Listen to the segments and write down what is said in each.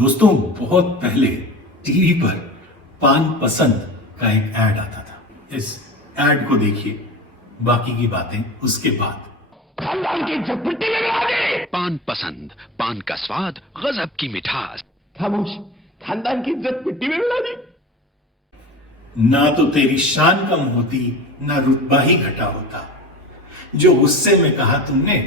दोस्तों बहुत पहले टीवी पर पान पसंद का एक ऐड आता था। इस ऐड को देखिए, बाकी की बातें उसके बाद। खानदान की इज्जत मिट्टी में मिला दी। पान पसंद, पान का स्वाद, गजब की मिठास। खामोश, खानदान की इज्जत मिट्टी में मिला दी। ना तो तेरी शान कम होती, ना रुतबा ही घटा होता। जो गुस्से में कहा तुमने,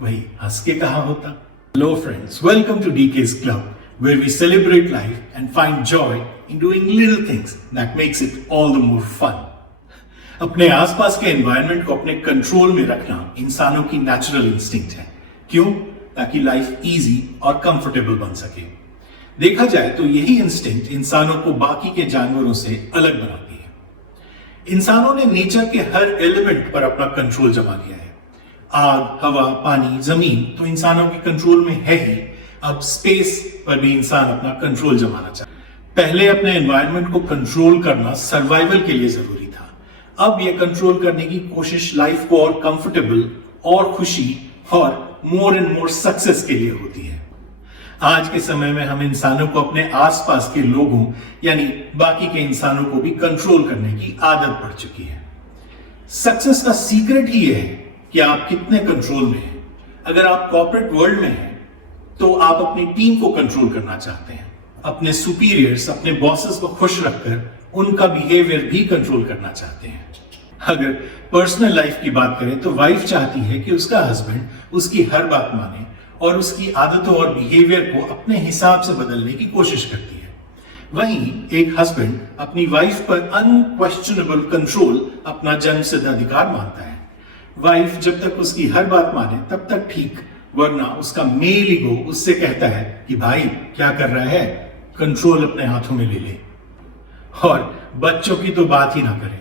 वही हंस के कहा होता। Hello friends, welcome to DK's club, where we celebrate life and find joy in doing little things that makes it all the more fun. अपने आसपास के एनवायरनमेंट को अपने कंट्रोल में रखना इंसानों की नेचुरल इंस्टिंक्ट है। क्यों? ताकि लाइफ इजी और कंफर्टेबल बन सके। देखा जाए तो यही इंस्टिंक्ट इंसानों को बाकी के जानवरों से अलग बनाती है। इंसानों ने नेचर के हर एलिमेंट पर अपना कंट्रोल जमा लिया है। आग, हवा, पानी, जमीन तो इंसानों के कंट्रोल में है ही, अब स्पेस पर भी इंसान अपना कंट्रोल जमाना चाहता है। पहले अपने एनवायरनमेंट को कंट्रोल करना सर्वाइवल के लिए जरूरी था। अब यह कंट्रोल करने की कोशिश लाइफ को और कंफर्टेबल और खुशी और मोर एंड मोर सक्सेस के लिए होती है। आज के समय में हम इंसानों को अपने आसपास के लोगों यानी बाकी के इंसानों को भी कंट्रोल करने की आदत पड़ चुकी है। सक्सेस का सीक्रेट ही यह है कि आप कितने कंट्रोल में हैं। अगर आप कॉर्पोरेट वर्ल्ड में हैं तो आप अपनी टीम को कंट्रोल करना चाहते हैं। अपने सुपीरियर्स, अपने बॉसेस को खुश रखकर उनका बिहेवियर भी कंट्रोल करना चाहते हैं। अगर पर्सनल लाइफ की बात करें तो वाइफ चाहती है कि उसका हस्बैंड उसकी हर बात माने और उसकी आदतों और बिहेवियर को अपने हिसाब से बदलने की कोशिश करती है। वहीं एक हस्बैंड अपनी वाइफ पर अनक्वेश्चनेबल कंट्रोल अपना जन्मसिद्ध अधिकार मानता है। वाइफ जब तक उसकी हर बात माने तब तक ठीक, वरना उसका मेल ईगो उससे कहता है कि भाई क्या कर रहा है, कंट्रोल अपने हाथों में ले ले। और बच्चों की तो बात ही ना करें।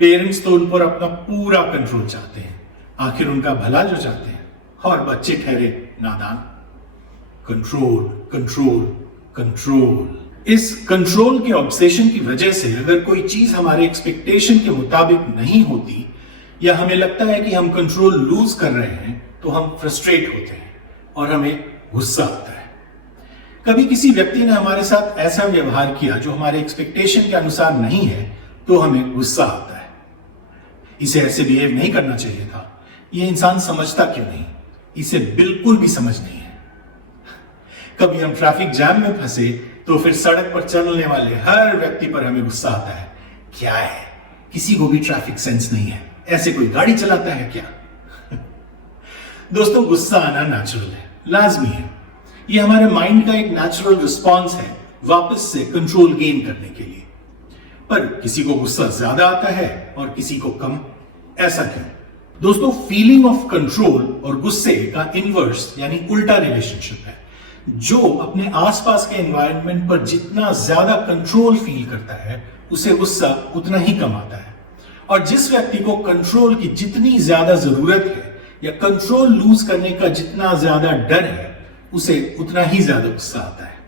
पेरेंट्स तो उन पर अपना पूरा कंट्रोल चाहते हैं, आखिर उनका भला जो चाहते हैं, और बच्चे ठहरे नादान। Control control control. इस कंट्रोल के ऑब्सेशन की वजह से अगर कोई चीज हमारे एक्सपेक्टेशन के मुताबिक नहीं होती या हमें लगता है कि हम कंट्रोल लूज कर रहे हैं तो हम फ्रस्ट्रेट होते हैं और हमें गुस्सा आता है। कभी किसी व्यक्ति ने हमारे साथ ऐसा व्यवहार किया जो हमारे एक्सपेक्टेशन के अनुसार नहीं है तो हमें गुस्सा आता है। इसे ऐसे बिहेव नहीं करना चाहिए था। यह इंसान समझता क्यों नहीं? इसे बिल्कुल भी समझ नहीं है। कभी हम ट्रैफिक जैम में फंसे तो फिर सड़क पर चलने वाले हर व्यक्ति पर हमें गुस्सा आता है। क्या है, किसी को भी ट्रैफिक सेंस नहीं है, ऐसे कोई गाड़ी चलाता है क्या? दोस्तों, गुस्सा आना नेचुरल है, लाजमी है। यह हमारे माइंड का एक नेचुरल रिस्पॉन्स है वापस से कंट्रोल गेन करने के लिए। पर किसी को गुस्सा ज्यादा आता है और किसी को कम। ऐसा क्यों? दोस्तों, फीलिंग ऑफ कंट्रोल और गुस्से का इनवर्स यानी उल्टा रिलेशनशिप है। जो अपने आसपास के एनवायरनमेंट पर जितना ज्यादा कंट्रोल फील करता है उसे गुस्सा उतना ही कम आता है। और जिस व्यक्ति को कंट्रोल की जितनी ज्यादा जरूरत है या कंट्रोल लूज करने का जितना ज्यादा डर है उसे उतना ही ज्यादा गुस्सा आता है।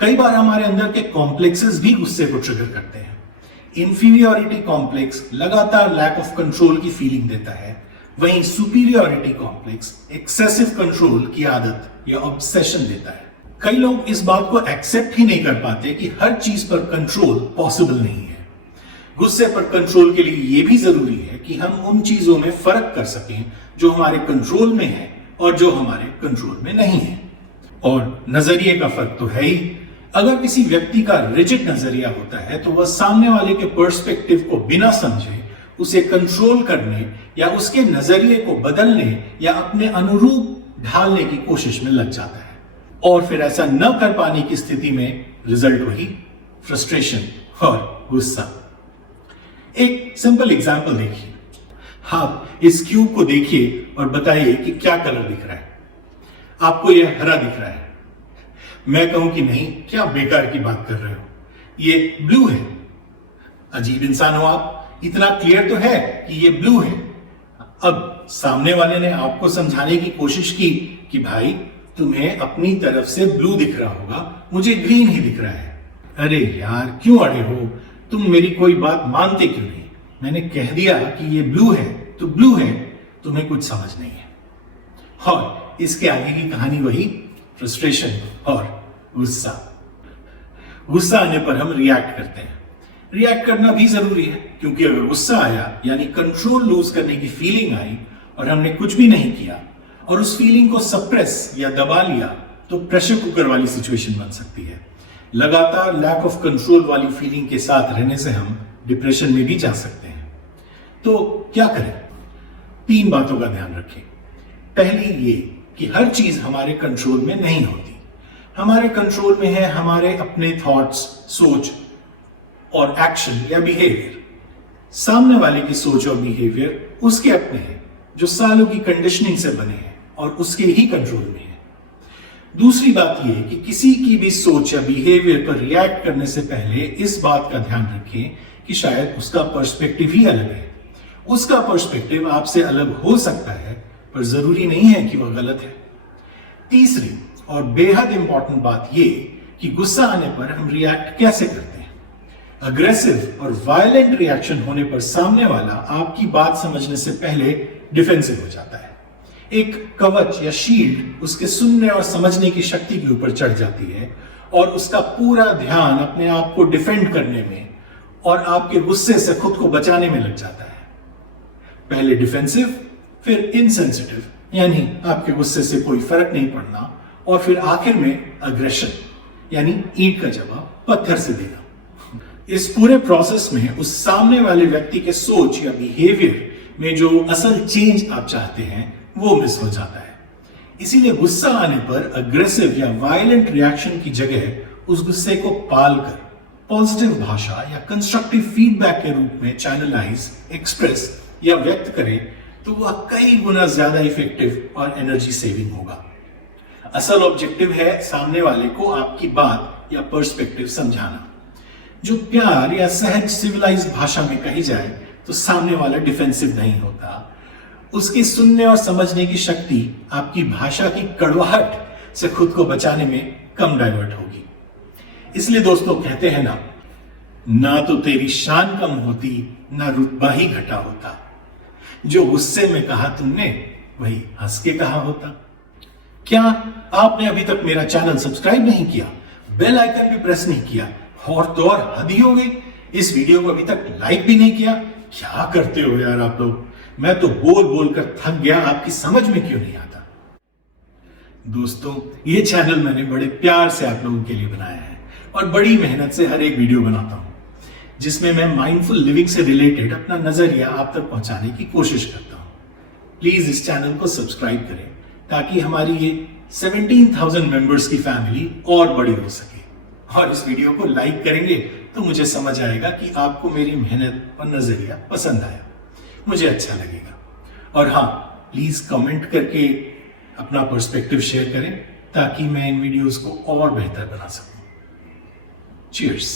कई बार हमारे अंदर के कॉम्प्लेक्सेस भी गुस्से को ट्रिगर करते हैं। इंफीरियरिटी कॉम्प्लेक्स लगातार लैक ऑफ कंट्रोल की फीलिंग देता है, वहीं सुपीरियरिटी कॉम्प्लेक्स एक्सेसिव कंट्रोल की आदत या ऑब्सेशन देता है। कई लोग इस बात को एक्सेप्ट ही नहीं कर पाते कि हर चीज पर कंट्रोल पॉसिबल नहीं है। गुस्से पर कंट्रोल के लिए यह भी जरूरी है कि हम उन चीजों में फर्क कर सकें जो हमारे कंट्रोल में है और जो हमारे कंट्रोल में नहीं है। और नजरिए का फर्क तो है ही। अगर किसी व्यक्ति का रिजिड नजरिया होता है तो वह सामने वाले के पर्सपेक्टिव को बिना समझे उसे कंट्रोल करने या उसके नजरिए को बदलने या अपने अनुरूप ढालने की कोशिश में लग जाता है। और फिर ऐसा न कर पाने की स्थिति में रिजल्ट वही फ्रस्ट्रेशन और गुस्सा। एक सिंपल एग्जांपल देखिए। आप इस क्यूब को देखिए और बताइए कि क्या कलर दिख रहा है। आपको यह हरा दिख रहा है। मैं कहूं कि नहीं, क्या बेकार की बात कर रहे हो, ये ब्लू है। अजीब इंसान हो आप, इतना क्लियर तो है कि ये ब्लू है। अब सामने वाले ने आपको समझाने की कोशिश की कि भाई तुम्हें अपनी तरफ से ब्लू दिख रहा होगा, मुझे ग्रीन ही दिख रहा है। अरे यार, क्यों अड़े हो? तुम मेरी कोई बात मानते क्यों नहीं? मैंने कह दिया कि ये ब्लू है तो ब्लू है, तुम्हें कुछ समझ नहीं है। और इसके आगे की कहानी वही फ्रस्ट्रेशन और गुस्सा। गुस्सा आने पर हम रिएक्ट करते हैं। रिएक्ट करना भी जरूरी है, क्योंकि अगर गुस्सा आया यानी कंट्रोल लूज करने की फीलिंग आई और हमने कुछ भी नहीं किया और उस फीलिंग को सप्रेस या दबा लिया, तो प्रेशर कुकर वाली सिचुएशन बन सकती है। लगातार लैक ऑफ कंट्रोल वाली फीलिंग के साथ रहने से हम डिप्रेशन में भी जा सकते हैं। तो क्या करें? 3 बातों का ध्यान रखें। पहली ये कि हर चीज हमारे कंट्रोल में नहीं होती। हमारे कंट्रोल में है हमारे अपने थॉट्स, सोच और एक्शन या बिहेवियर। सामने वाले की सोच और बिहेवियर उसके अपने हैं, जो सालों की कंडीशनिंग से बने हैं और उसके ही कंट्रोल में है। दूसरी बात यह कि किसी की भी सोच या बिहेवियर पर रिएक्ट करने से पहले इस बात का ध्यान रखें कि शायद उसका पर्सपेक्टिव ही अलग है। उसका पर्सपेक्टिव आपसे अलग हो सकता है, पर जरूरी नहीं है कि वह गलत है। तीसरी और बेहद इंपॉर्टेंट बात यह कि गुस्सा आने पर हम रिएक्ट कैसे करते हैं। अग्रेसिव और वायलेंट रिएक्शन होने पर सामने वाला आपकी बात समझने से पहले डिफेंसिव हो जाता है। एक कवच या शील्ड उसके सुनने और समझने की शक्ति के ऊपर चढ़ जाती है और उसका पूरा ध्यान अपने आप को डिफेंड करने में और आपके गुस्से से खुद को बचाने में लग जाता है। पहले डिफेंसिव, फिर इनसेंसिटिव, यानी आपके गुस्से से कोई फर्क नहीं पड़ना, और फिर आखिर में अग्रेशन, यानी ईंट का जवाब पत्थर से देना। इस पूरे प्रोसेस में उस सामने वाले व्यक्ति के सोच या बिहेवियर में जो असल चेंज आप चाहते हैं वो मिस हो जाता है। इसीलिए गुस्सा आने पर अग्रेसिव या वायलेंट रिएक्शन की जगह उस गुस्से को पालकर पॉजिटिव भाषा या कंस्ट्रक्टिव फीडबैक के रूप में चैनलाइज, एक्सप्रेस या व्यक्त करें, तो वह कई गुना ज्यादा इफेक्टिव और एनर्जी सेविंग होगा। असल ऑब्जेक्टिव है सामने वाले को आपकी बात या पर्सपेक्टिव समझाना। जो प्यार या सहज सिविलाइज भाषा में कही जाए तो सामने वाला डिफेंसिव नहीं होता। उसकी सुनने और समझने की शक्ति आपकी भाषा की कड़वाहट से खुद को बचाने में कम डाइवर्ट होगी। इसलिए दोस्तों कहते हैं ना तो तेरी शान कम होती, ना रुतबा ही घटा होता। जो गुस्से में कहा तुमने, वही हंस के कहा होता। क्या आपने अभी तक मेरा चैनल सब्सक्राइब नहीं किया, बेल आइकन भी प्रेस नहीं किया, और तो और हद ही हो गई, इस वीडियो को अभी तक लाइक भी नहीं किया? क्या करते हो यार आप लोग? मैं तो बोल बोल कर थक गया, आपकी समझ में क्यों नहीं आता? दोस्तों, ये चैनल मैंने बड़े प्यार से आप लोगों के लिए बनाया है और बड़ी मेहनत से हर एक वीडियो बनाता हूं, जिसमें मैं माइंडफुल लिविंग से रिलेटेड अपना नजरिया आप तक पहुंचाने की कोशिश करता हूं। प्लीज इस चैनल को सब्सक्राइब करें ताकि हमारी ये 17,000 मेंबर्स की फैमिली और बड़ी हो सके। और इस वीडियो को लाइक करेंगे तो मुझे समझ आएगा कि आपको मेरी मेहनत और नजरिया पसंद आया, मुझे अच्छा लगेगा। और हाँ, प्लीज कमेंट करके अपना पर्सपेक्टिव शेयर करें ताकि मैं इन वीडियोस को और बेहतर बना सकूं। चीयर्स।